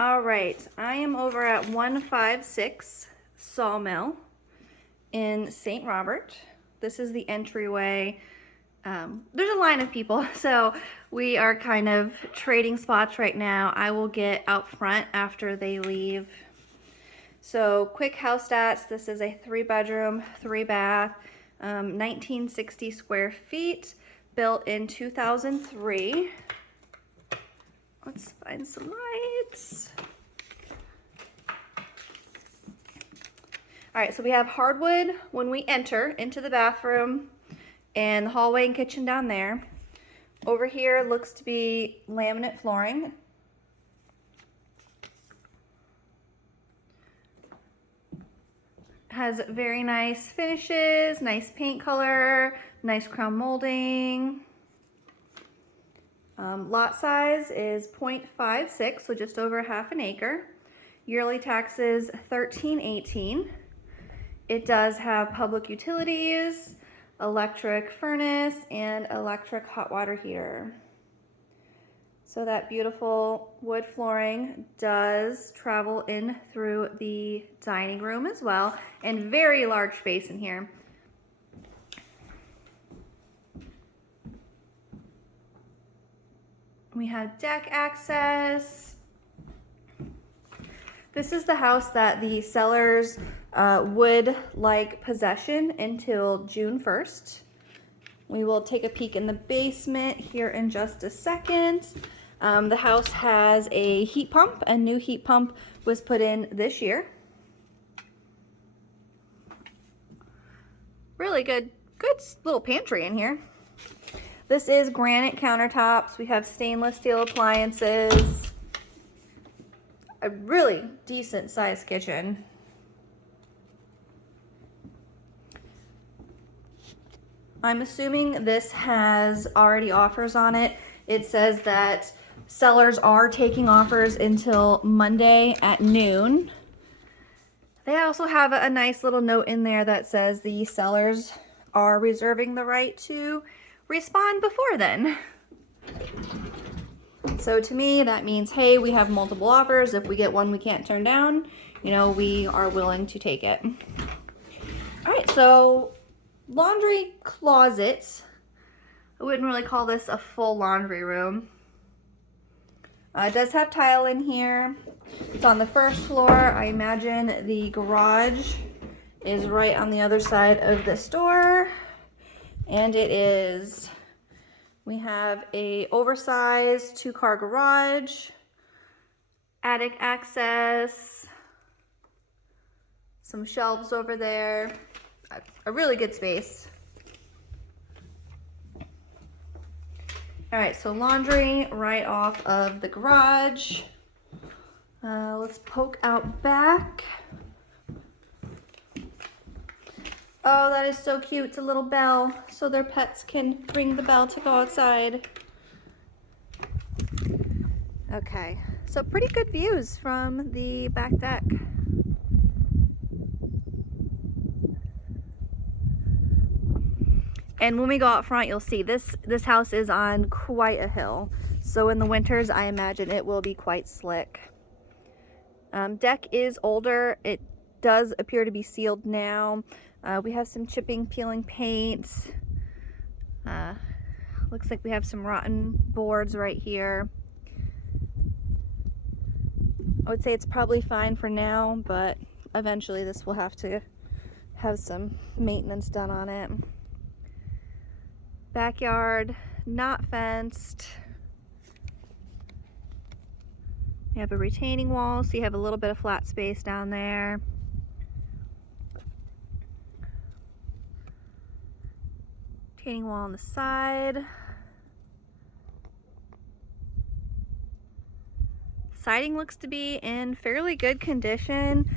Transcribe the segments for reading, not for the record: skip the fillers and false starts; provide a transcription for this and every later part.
All right, I am over at 156 Sawmill in St. Robert. This is the entryway. There's a line of people, so we are kind of trading spots right now. I will get out front after they leave. So quick house stats, this is a 3-bedroom, 3-bath, 1960 square feet, built in 2003. Let's find some lights. All right, so we have hardwood when we enter into the bathroom and the hallway and kitchen down there. Over here looks to be laminate flooring. Has very nice finishes, nice paint color, nice crown molding. Lot size is 0.56, so just over half an acre. Yearly taxes $13.18. It does have public utilities, electric furnace, and electric hot water heater. So that beautiful wood flooring does travel in through the dining room as well, and very large space in here. We have deck access. This is the house that the sellers would like possession until June 1st. We will take a peek in the basement here in just a second. The house has a heat pump. A new heat pump was put in this year. Really good little pantry in here. This is granite countertops. We have stainless steel appliances. A really decent sized kitchen. I'm assuming this has already offers on it. It says that sellers are taking offers until Monday at noon. They also have a nice little note in there that says the sellers are reserving the right to respond before then. So to me, that means, hey, we have multiple offers. If we get one we can't turn down, you know, we are willing to take it. All right, so laundry closet. I wouldn't really call this a full laundry room. It does have tile in here. It's on the first floor. I imagine the garage is right on the other side of this door. And it is. We have a oversized 2-car garage, attic access, some shelves over there, a really good space. All right, so laundry right off of the garage. Let's poke out back. Oh, that is so cute. It's a little bell, so their pets can ring the bell to go outside. Okay, so pretty good views from the back deck. And when we go out front, you'll see this house is on quite a hill. So in the winters, I imagine it will be quite slick. Deck is older. It does appear to be sealed now. We have some chipping, peeling paint. Looks like we have some rotten boards right here. I would say it's probably fine for now, but eventually this will have to have some maintenance done on it. Backyard, not fenced. You have a retaining wall, so you have a little bit of flat space down there. Retaining wall on the side. Siding looks to be in fairly good condition.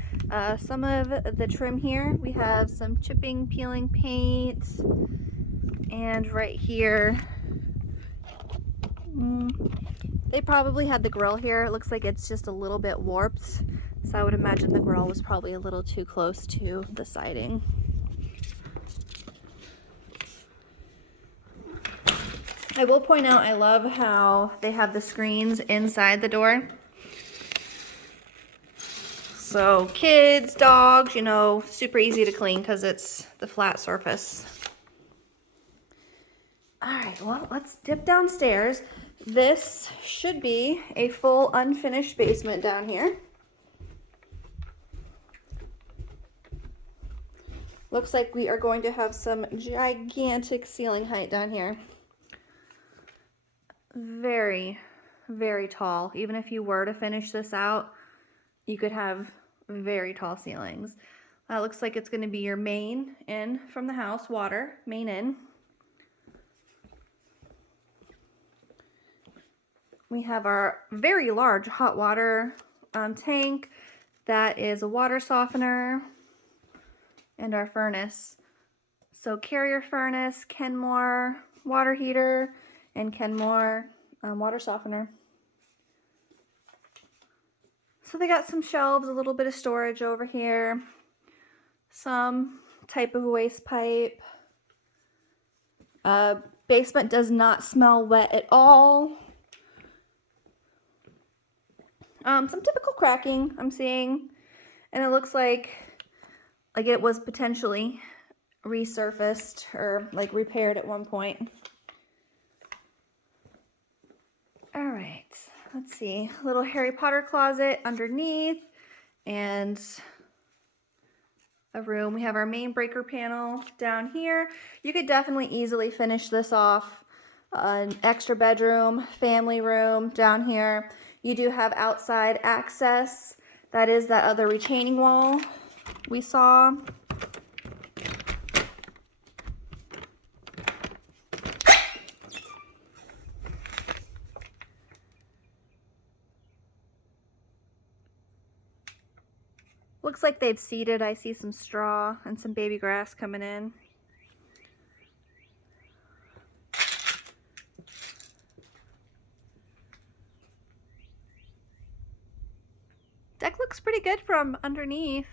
Some of the trim here, we have some chipping, peeling paint. And right here, they probably had the grill here. It looks like it's just a little bit warped. So I would imagine the grill was probably a little too close to the siding. I will point out, I love how they have the screens inside the door. So kids, dogs, you know, super easy to clean because it's the flat surface. All right, well, let's dip downstairs. This should be a full unfinished basement down here. Looks like we are going to have some gigantic ceiling height down here. Very, very tall. Even if you were to finish this out, you could have very tall ceilings. Looks like it's going to be your main in from the house, water, main in. We have our very large hot water tank. That is a water softener. And our furnace. So Carrier furnace, Kenmore water heater, and Kenmore water softener. So they got some shelves, a little bit of storage over here, some type of waste pipe. Basement does not smell wet at all. Some typical cracking I'm seeing, and it looks like it was potentially resurfaced or like repaired at one point. All right, let's see. A little Harry Potter closet underneath and a room. We have our main breaker panel down here. You could definitely easily finish this off. An extra bedroom, family room down here. You do have outside access. That is that other retaining wall we saw. Looks like they've seeded. I see some straw and some baby grass coming in. Deck looks pretty good from underneath.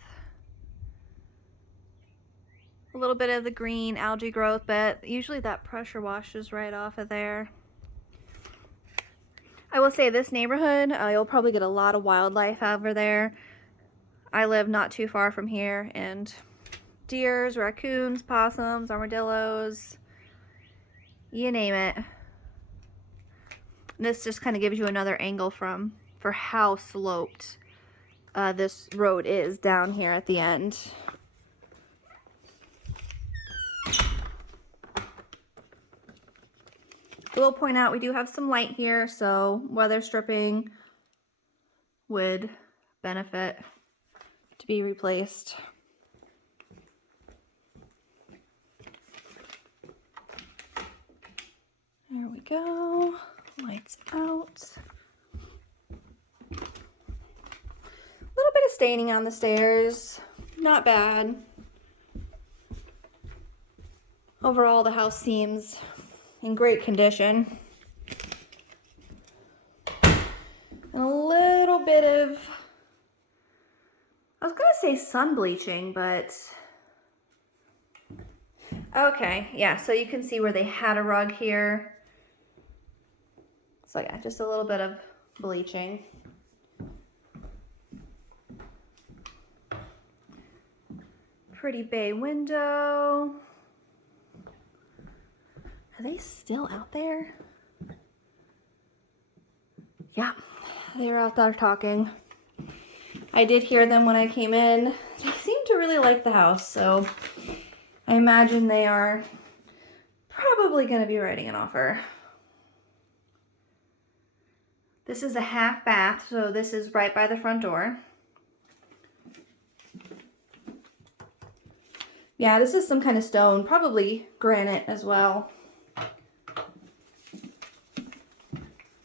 A little bit of the green algae growth, but usually that pressure washes right off of there. I will say this neighborhood, you'll probably get a lot of wildlife over there. I live not too far from here, and deers, raccoons, possums, armadillos, you name it. This just kind of gives you another angle for how sloped this road is down here at the end. I will point out we do have some light here, so weather stripping would benefit to be replaced. There we go. Lights out. A little bit of staining on the stairs. Not bad. Overall, the house seems in great condition. And a little bit of, I was gonna say sun bleaching, but okay, yeah, so you can see where they had a rug here. So yeah, just a little bit of bleaching. Pretty bay window. Are they still out there? Yeah, they're out there talking. I did hear them when I came in. They seem to really like the house, so I imagine they are probably going to be writing an offer. This is a half bath, so this is right by the front door. Yeah, this is some kind of stone, probably granite as well.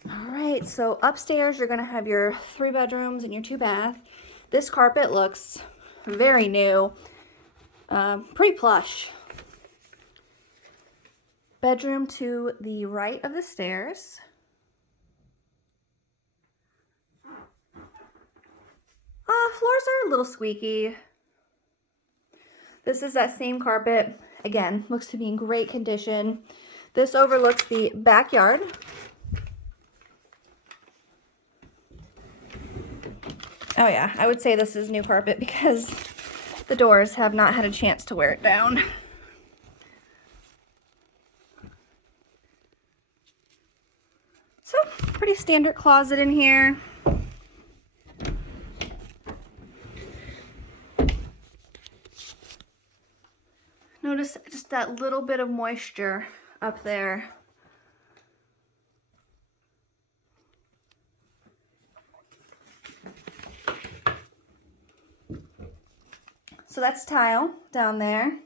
All right, so upstairs you're gonna have your 3 bedrooms and your 2 bath. This carpet looks very new, pretty plush. Bedroom to the right of the stairs. Floors are a little squeaky. This is that same carpet. Again, looks to be in great condition. This overlooks the backyard. Oh yeah, I would say this is new carpet because the doors have not had a chance to wear it down. So, pretty standard closet in here. Notice just that little bit of moisture up there. So that's tile down there.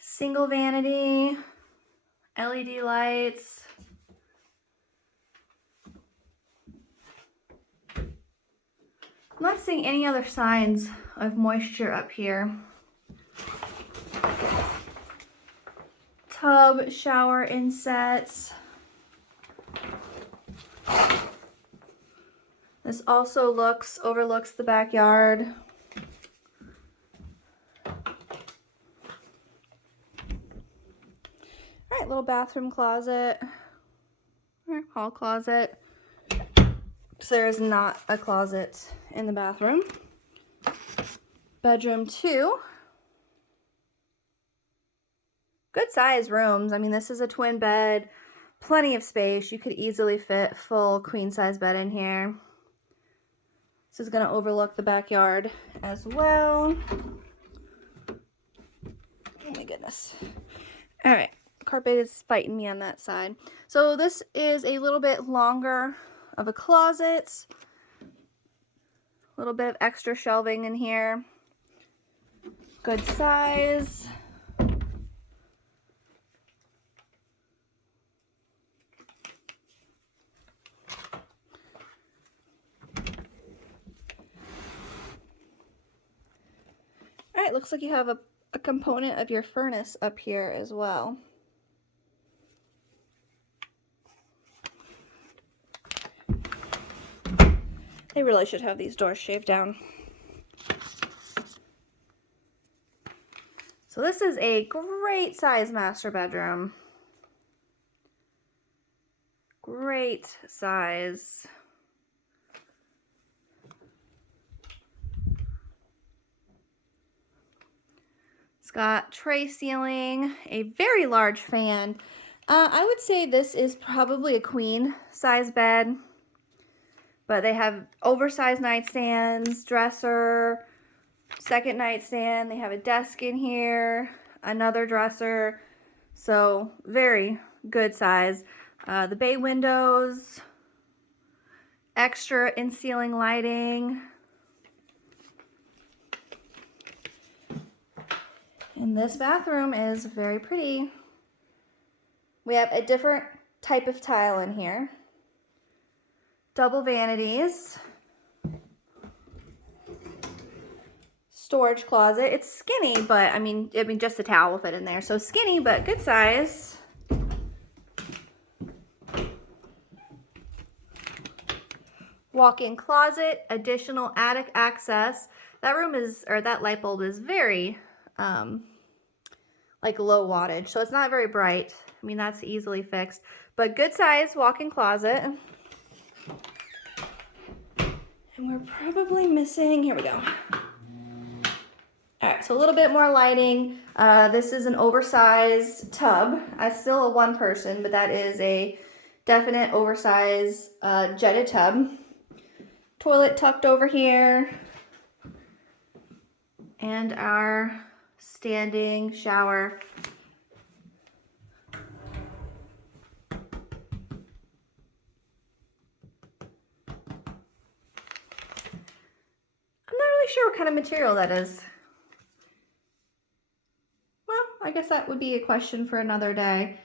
Single vanity, LED lights. I'm not seeing any other signs of moisture up here. Tub, shower insets. This also overlooks the backyard. All right, little bathroom closet, or hall closet. So there is not a closet in the bathroom. Bedroom 2. Good size rooms. I mean, this is a twin bed, plenty of space. You could easily fit full queen size bed in here. This is gonna overlook the backyard as well. Oh my goodness. All right, carpet is fighting me on that side. So this is a little bit longer of a closet. A little bit of extra shelving in here. Good size. All right, looks like you have a component of your furnace up here as well. They really should have these doors shaved down. So this is a great size master bedroom. Great size. It's got tray ceiling, a very large fan. I would say this is probably a queen size bed, but they have oversized nightstands, dresser, second nightstand. They have a desk in here, another dresser. So very good size. The bay windows, extra in ceiling lighting. And this bathroom is very pretty. We have a different type of tile in here. Double vanities. Storage closet. It's skinny, but I mean just a towel will fit in there. So skinny, but good size. Walk-in closet, additional attic access. That room is, or that light bulb is very like low wattage, so it's not very bright. I mean, that's easily fixed, but good size walk-in closet. And we're probably missing, here we go. All right, so a little bit more lighting. This is an oversized tub. It's still a one person, but that is a definite oversized jetted tub. Toilet tucked over here. And our standing shower. I'm not really sure what kind of material that is. Well, I guess that would be a question for another day.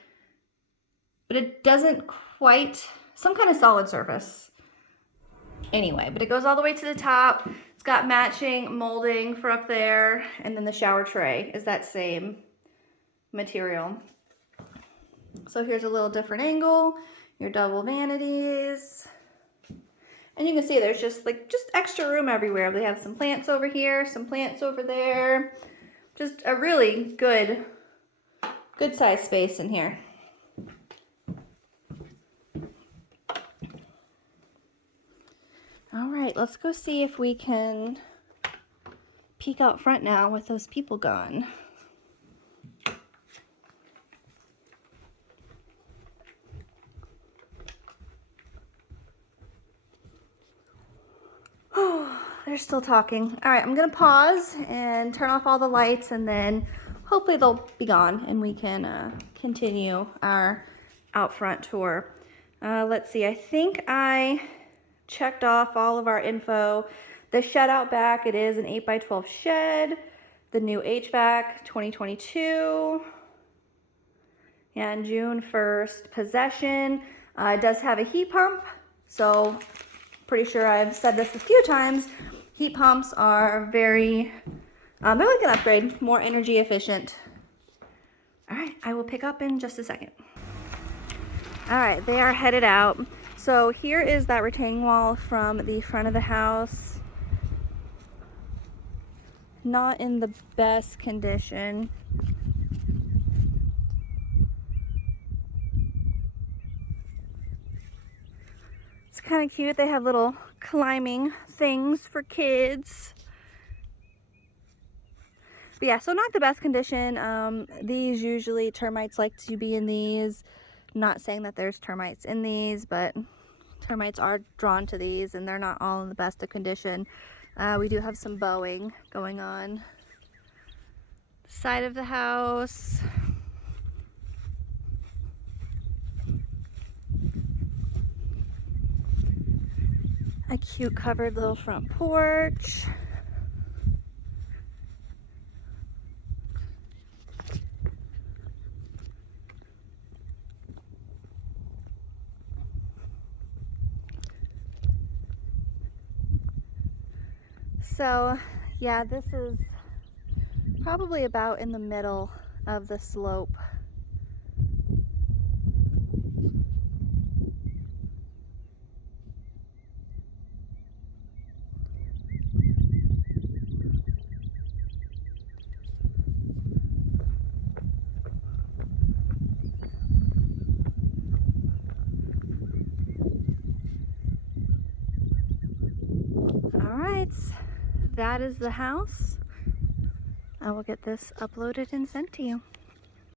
But it doesn't quite, some kind of solid surface. Anyway, but it goes all the way to the top. It's got matching molding for up there, and then the shower tray is that same material. So here's a little different angle, your double vanities. And you can see there's just extra room everywhere. They have some plants over here, some plants over there. Just a really good size space in here. All right, let's go see if we can peek out front now with those people gone. Oh, they're still talking. All right, I'm gonna pause and turn off all the lights, and then hopefully they'll be gone and we can continue our out front tour. Let's see, I think I checked off all of our info. The shed out back, it is an 8x12 shed. The new HVAC, 2022. And June 1st possession. It does have a heat pump, so pretty sure I've said this a few times. Heat pumps are very, they're like an upgrade, more energy efficient. All right, I will pick up in just a second. All right, they are headed out. So here is that retaining wall from the front of the house. Not in the best condition. It's kind of cute. They have little climbing things for kids. But yeah, so not the best condition. These usually, termites like to be in these. Not saying that there's termites in these, but termites are drawn to these and they're not all in the best of condition. We do have some bowing going on. Side of the house. A cute covered little front porch. So yeah, this is probably about in the middle of the slope. All right, that is the house. I will get this uploaded and sent to you.